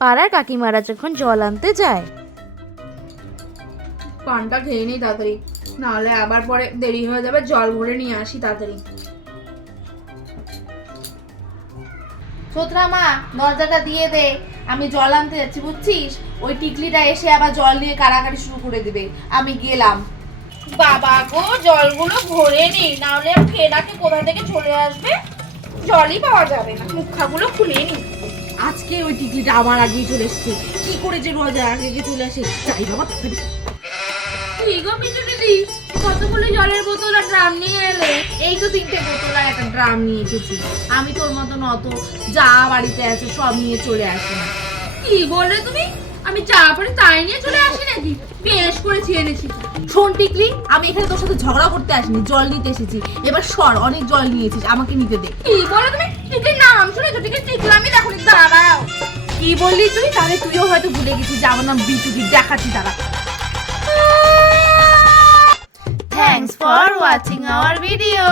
পাড়ার কাকিমারা যখন জল আনতে যায়। পানটা খেয়ে নিই তাড়াতাড়ি, নাহলে আবার পরে দেরি হয়ে যাবে। জল ভরে নিয়ে আসি তাড়াতাড়ি। ছোটরা মা, দরজাটা দিয়ে দে, আমি জল আনতে যাচ্ছি বুঝছিস। ওই টিকলিটা এসে আবার জল নিয়ে কাড়াকাড়ি শুরু করে দিবে। আমি গেলাম। বাবা গো, জলগুলো ভরে নি, নাহলে ফেরাকে কোথা থেকে চলে আসবে, জলই পাওয়া যাবে না। মুখাগুলো খুলে নি। আজকে ওই টিকলিটা আমার আগেই চলে এসেছে। কি করে যে রোজা আগে চলে আসে, যাই বাবা তাড়াতাড়ি। ঠিক গো মিঠু দিদি, কতগুলো জলের বোতল আর ড্রাম নিয়ে এলে? এই তো 3টে বোতল আর একটা ড্রাম নিয়ে এসেছি। আমি তোর মতন অত যা বাড়িতে আছে সব নিয়ে চলে আসি না। কি বললে তুমি? আমি চা পরে তাই নিয়ে চলে আসি নাকি? বেশ করেছি এনেছি। শোন টিকলি, আমি এখানে তোর সাথে ঝগড়া করতে আসিনি, জল নিতে এসেছি। এবার সর, অনেক জল নিয়েছিস, আমাকে নিতে দে। কি বলো তুমি? টিকলির নাম শুনেছো? টিকলি টিকলামি দেখো, দাঁড়াও। কি বললি তুই? তাহলে তুইও হয়তো ভুলে গেছিস যে আমার নাম বিটুকি। দেখাচ্ছি তারা। Thanks for watching our video.